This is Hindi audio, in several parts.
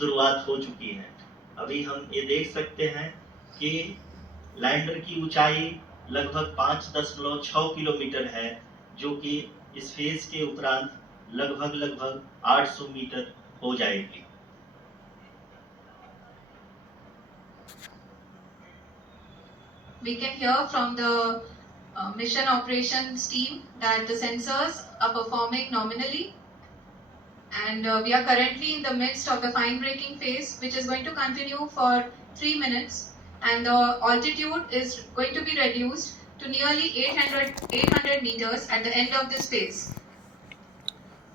शुरुआत हो चुकी है। अभी हम ये देख सकते हैं कि लैंडर की ऊंचाई लगभग 5.6 किलोमीटर है, जो कि इस फेज के उपरांत लगभग 800 मीटर हो जाएगी। We can hear from the mission operations team that the sensors are performing nominally, and we are currently in the midst of the fine braking phase, which is going to continue for 3 minutes, and the altitude is going to be reduced to nearly 800 meters at the end of this phase.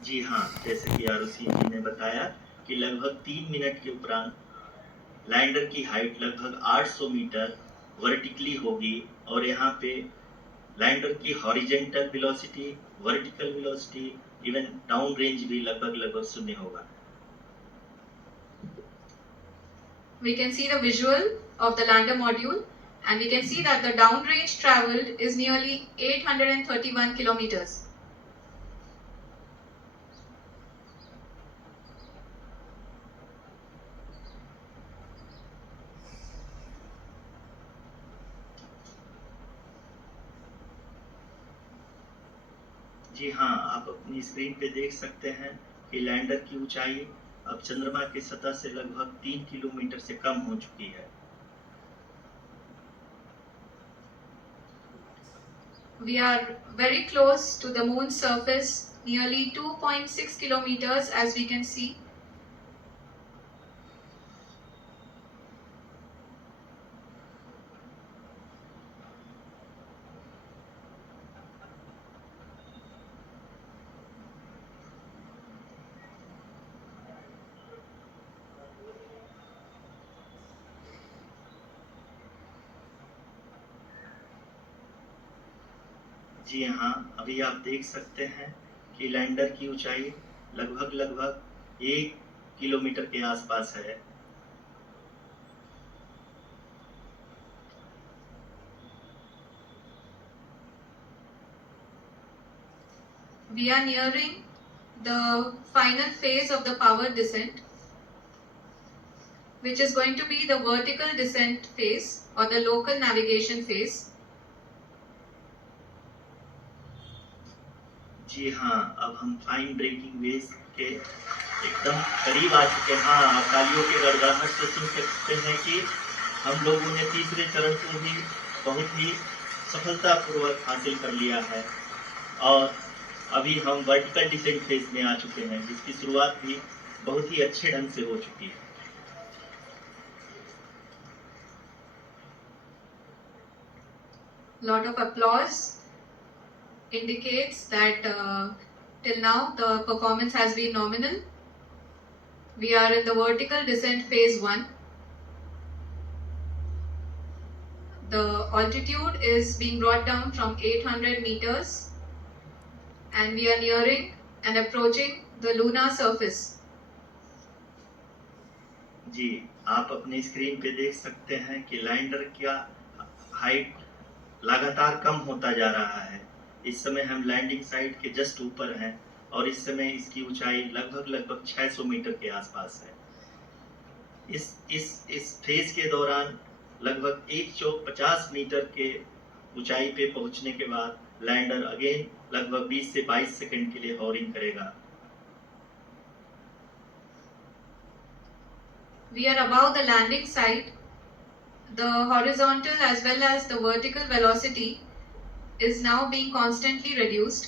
जी हाँ, जैसे कि आरुषि जी ने बताया कि लगभग 3 मिनट के उपरांत लैंडर की हाइट लगभग 800 मीटर वर्टिकली होगी, और यहाँ पे लैंडर की horizontal velocity, vertical velocity, even down range भी लगभग 0 होगा। We can see the visual of the lander module, and we can see that the downrange traveled is nearly 831 kilometers. जी हाँ, आप अपनी स्क्रीन पे देख सकते हैं कि लैंडर की ऊंचाई अब चंद्रमा की सतह से लगभग 3 किलोमीटर से कम हो चुकी है। We are very close to the moon's surface, nearly 2.6 kilometers, as we can see. जी हाँ, अभी आप देख सकते हैं कि लैंडर की ऊंचाई लगभग 1 किलोमीटर के आसपास है। We are nearing the final phase of the power descent, which is going to be the vertical descent phase or the local navigation phase. जी हाँ, अब हम फाइन ब्रेकिंग वेज के एकदम करीब आ चुके हैं। हाँ, आप तालियों के गड़गड़ाहट से सुन सकते हैं कि हम लोगों ने तीसरे चरण को भी बहुत ही सफलतापूर्वक हासिल कर लिया है, और अभी हम वर्टिकल डिसेंट फेज में आ चुके हैं, जिसकी शुरुआत भी बहुत ही अच्छे ढंग से हो चुकी है। Lot of applause indicates that till now the performance has been nominal. We are in the vertical descent phase 1. The altitude is being brought down from 800 meters, and we are nearing and approaching the lunar surface. जी, आप अपनी स्क्रीन पे देख सकते हैं कि लैंडर का हाइट लगातार कम होता जा रहा है। इस समय हम लैंडिंग साइट के जस्ट ऊपर हैं, और इस समय इसकी ऊंचाई लगभग 600 मीटर के आसपास है। इस फेज के दौरान लगभग 150 मीटर के ऊंचाई पे पहुंचने के बाद लैंडर अगेन लगभग 20 से 22 सेकंड के लिए हॉरिंग करेगा। We are above the landing site. The horizontal as well as the vertical velocity is now being constantly reduced,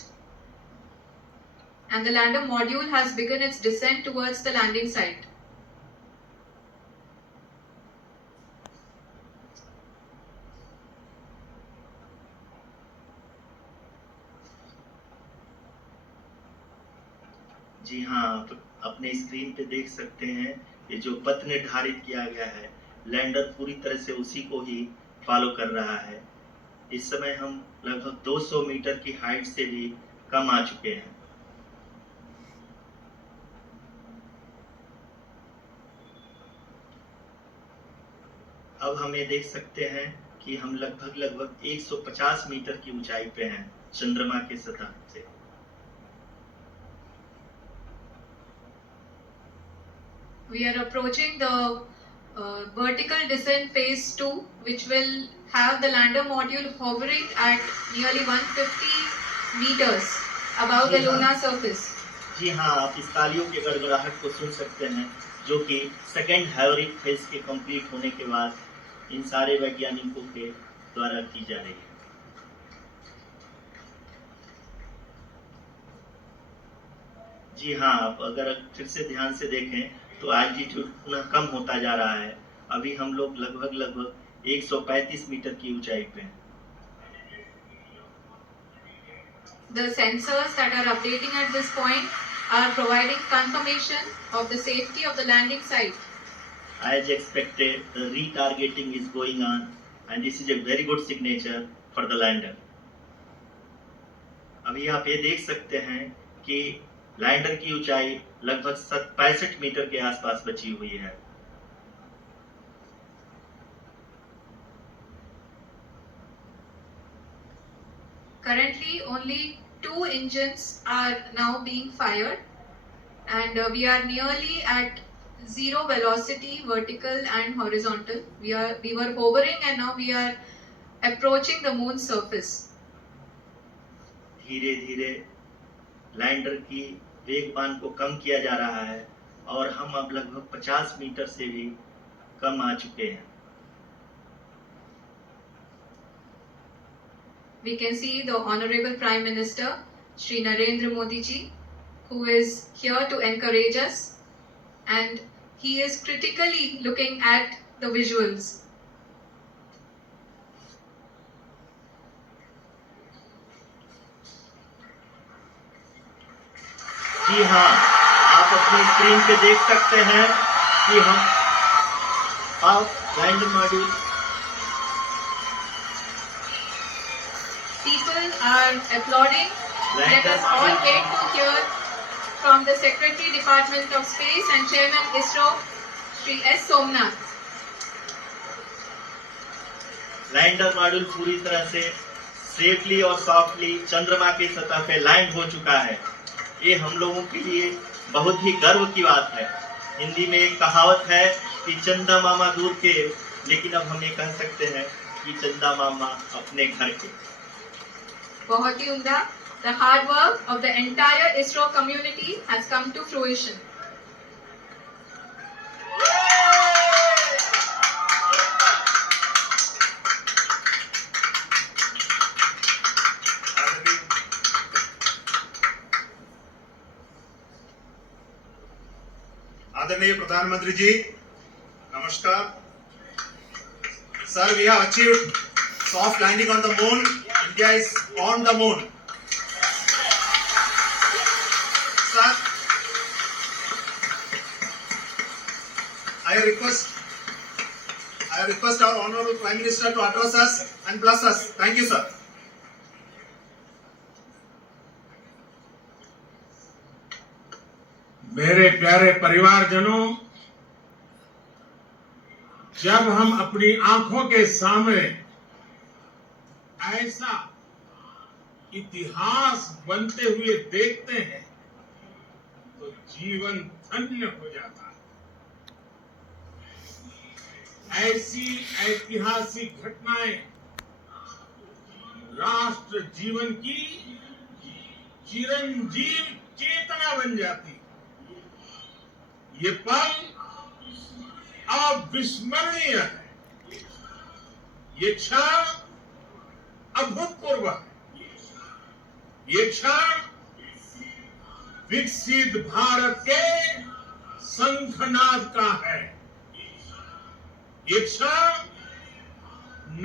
and the lander module has begun its descent towards the landing site. जी हाँ, आप अपने स्क्रीन पे देख सकते हैं ये जो पथ निर्धारित किया गया है, लैंडर पूरी तरह से उसी को ही फॉलो कर रहा है। इस समय हम लगभग 200 मीटर की हाइट से भी कम आ चुके हैं। अब हम ये देख सकते हैं कि हम लगभग 150 मीटर की ऊंचाई पे हैं चंद्रमा की सतह से। We are approaching the vertical descent phase 2, which will have the lander module hovering at nearly 150 meters above the lunar surface. जी हाँ, आप इस तालियों के गड़गड़ाहट को सुन सकते हैं, जो कि सेकेंड हैवरिक फेज के कंप्लीट होने के बाद इन सारे वैज्ञानिकों के द्वारा की जा रही है। जी हाँ, आप अगर फिर से ध्यान से देखें तो एल्टीट्यूड पुनः कम होता जा रहा है। अभी हम लोग लगभग 135 मीटर की ऊंचाई पे हैं। The sensors that are updating at this point are providing confirmation of the safety of the landing site. As expected, the retargeting is going on, and this is a very good signature for the lander. अभी आप ये देख सकते हैं कि लैंडर की ऊंचाई लगभग 65 मीटर के आसपास बची हुई है। Currently, only 2 engines are now being fired, and we are nearly at zero velocity, vertical and horizontal. We were hovering, and now we are approaching the moon's surface. धीरे धीरे लैंडर की वेगमान को कम किया जा रहा है और हम अब लगभग 50 मीटर से भी कम आ चुके हैं। We can see the Honorable Prime Minister, Shri Narendra Modi ji, who is here to encourage us, and he is critically looking at the visuals. जी हाँ, आप अपनी स्क्रीन पे देख सकते हैं कि हम lander module People are applauding. Let us all wait to hear from the Secretary Department of Space and Chairman ISRO, Shri S. Somnath. Lander module पूरी तरह से सेफली और सॉफ्टली चंद्रमा की सतह पे लैंड हो चुका है। ये हम लोगों के लिए बहुत ही गर्व की बात है। हिंदी में एक कहावत है कि चंदा मामा दूर के, लेकिन अब हम ये कह सकते हैं कि चंदा मामा अपने घर के। बहुत ही उम्दा। The hard work of the entire ISRO community has come to fruition. आदरणीय प्रधानमंत्री जी, नमस्कार। Sir, we have achieved soft landing on the moon. India is on the moon. Sir, I request our Honorable Prime Minister to address us and bless us. Thank you, sir. मेरे प्यारे परिवारजनों, जब हम अपनी आंखों के सामने ऐसा इतिहास बनते हुए देखते हैं तो जीवन धन्य हो जाता है। ऐसी ऐतिहासिक घटनाएं राष्ट्र जीवन की चिरंजीव चेतना बन जाती। ये पल अविस्मरणीय है। ये क्षण अभूतपूर्व है। ये क्षण विकसित भारत के शंखनाद का है। ये क्षण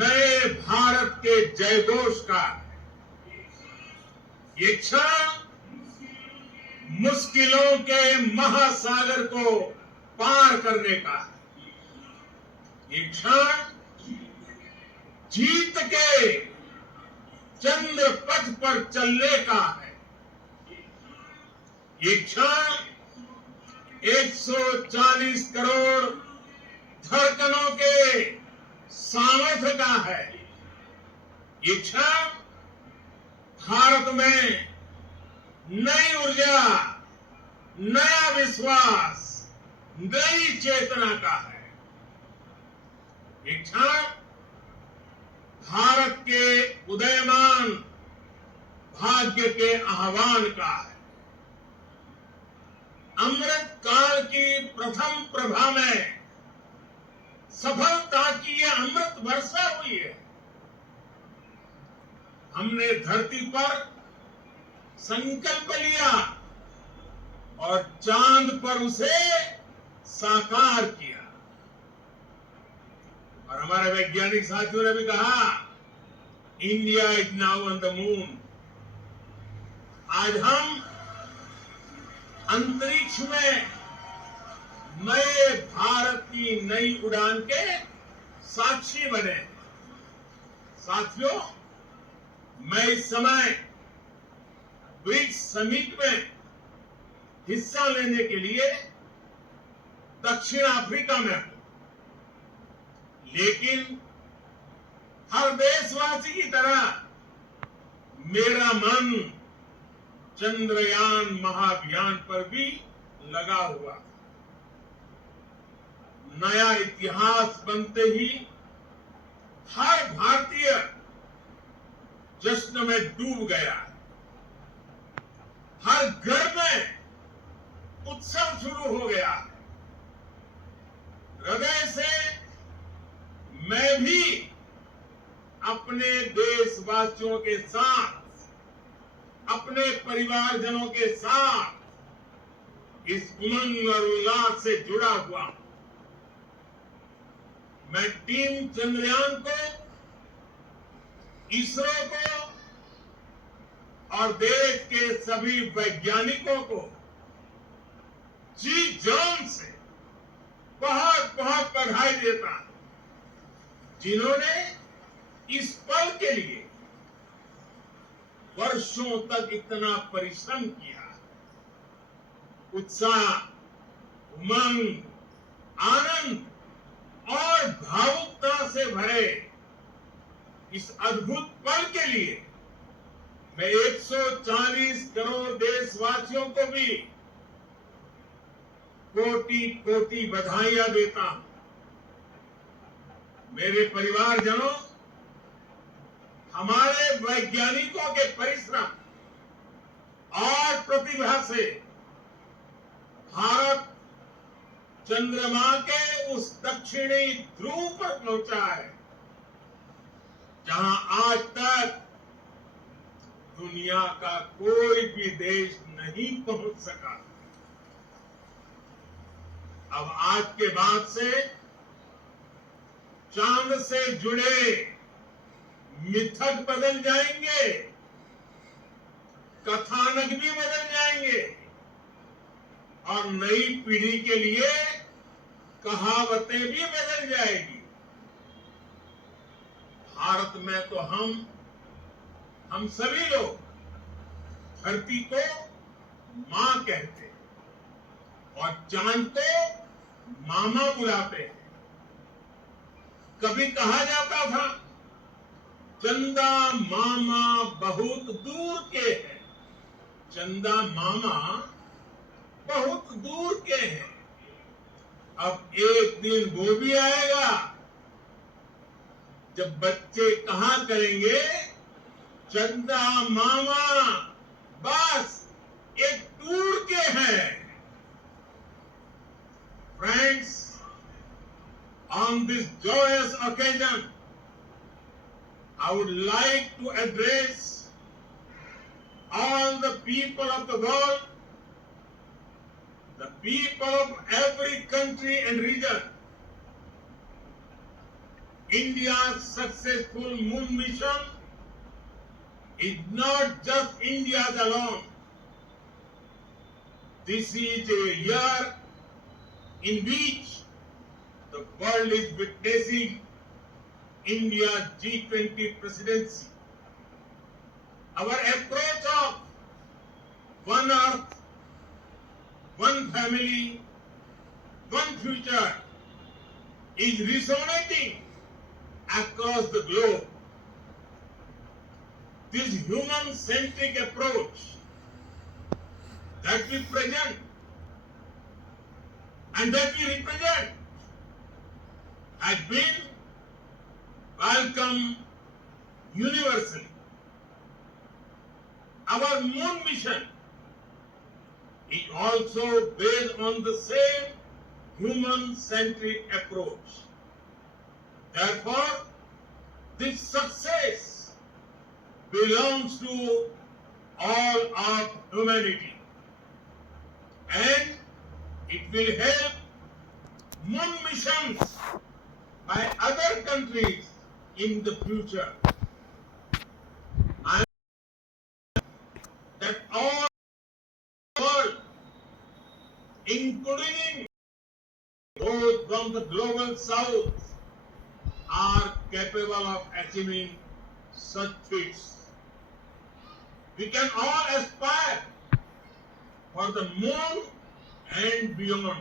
नए भारत के जयघोष का है। ये क्षण मुश्किलों के महासागर को पार करने का है। ये क्षण जीत के चंद्र पथ पर चलने का है। ये क्षण 140 करोड़ धड़कनों के सामर्थ्य का है। ये क्षण भारत में नई ऊर्जा, नया विश्वास, नई चेतना का है। ये क्षण भारत के उदयमान भाग्य के आह्वान का है। अमृत काल की प्रथम प्रभा में सफलता की ये अमृत वर्षा हुई है। हमने धरती पर संकल्प लिया और चांद पर उसे साकार किया। और हमारे वैज्ञानिक साथियों ने भी कहा, India is now on the moon. आज हम अंतरिक्ष में नए भारत की नई उड़ान के साक्षी बने। साथियों, मैं इस समय ब्रिक्स समिट में हिस्सा लेने के लिए दक्षिण अफ्रीका में हूं, लेकिन हर देशवासी की तरह मेरा मन चंद्रयान महाअभियान पर भी लगा हुआ। नया इतिहास बनते ही हर भारतीय जश्न में डूब गया। हर घर में उत्सव शुरू हो गया। हृदय से मैं भी अपने देशवासियों के साथ, अपने परिवारजनों के साथ इस उमंग और उल्लास से जुड़ा हुआ। मैं टीम चंद्रयान को, इसरो को और देश के सभी वैज्ञानिकों को जी जान से बहुत बहुत बधाई देता हूं, जिन्होंने इस पल के लिए वर्षों तक इतना परिश्रम किया। उत्साह, उमंग, आनंद और भावुकता से भरे इस अद्भुत पल के लिए मैं 140 करोड़ देशवासियों को भी कोटि कोटि बधाइयां देता हूं। मेरे परिवारजनों, हमारे वैज्ञानिकों के परिश्रम और प्रतिभा से भारत चंद्रमा के उस दक्षिणी ध्रुव पर पहुंचा है, जहां आज तक दुनिया का कोई भी देश नहीं पहुंच सका। अब आज के बाद से चांद से जुड़े मिथक बदल जाएंगे, कथानक भी बदल जाएंगे और नई पीढ़ी के लिए कहावतें भी बदल जाएगी। भारत में तो हम सभी लोग धरती को मां कहते हैं और चांद को मामा बुलाते हैं। कभी कहा जाता था, चंदा मामा बहुत दूर के हैं। चंदा मामा बहुत दूर के हैं। अब एक दिन वो भी आएगा जब बच्चे कहा करेंगे, चंदा मामा बस एक दूर के हैं। Friends, on this joyous occasion, I would like to address all the people of the world, the people of every country and region. India's successful moon mission is not just India's alone. This is a year in which the world is witnessing India's G20 presidency. Our approach of one earth, one family, one future is resonating across the globe. This human-centric approach that we present and that we represent has been welcomed universally. Our moon mission is also based on the same human-centric approach. Therefore, this success belongs to all of humanity, and it will help moon missions by other countries in the future. I that all world, including those from the global south, are capable of achieving such feats. We can all aspire for the moon and beyond.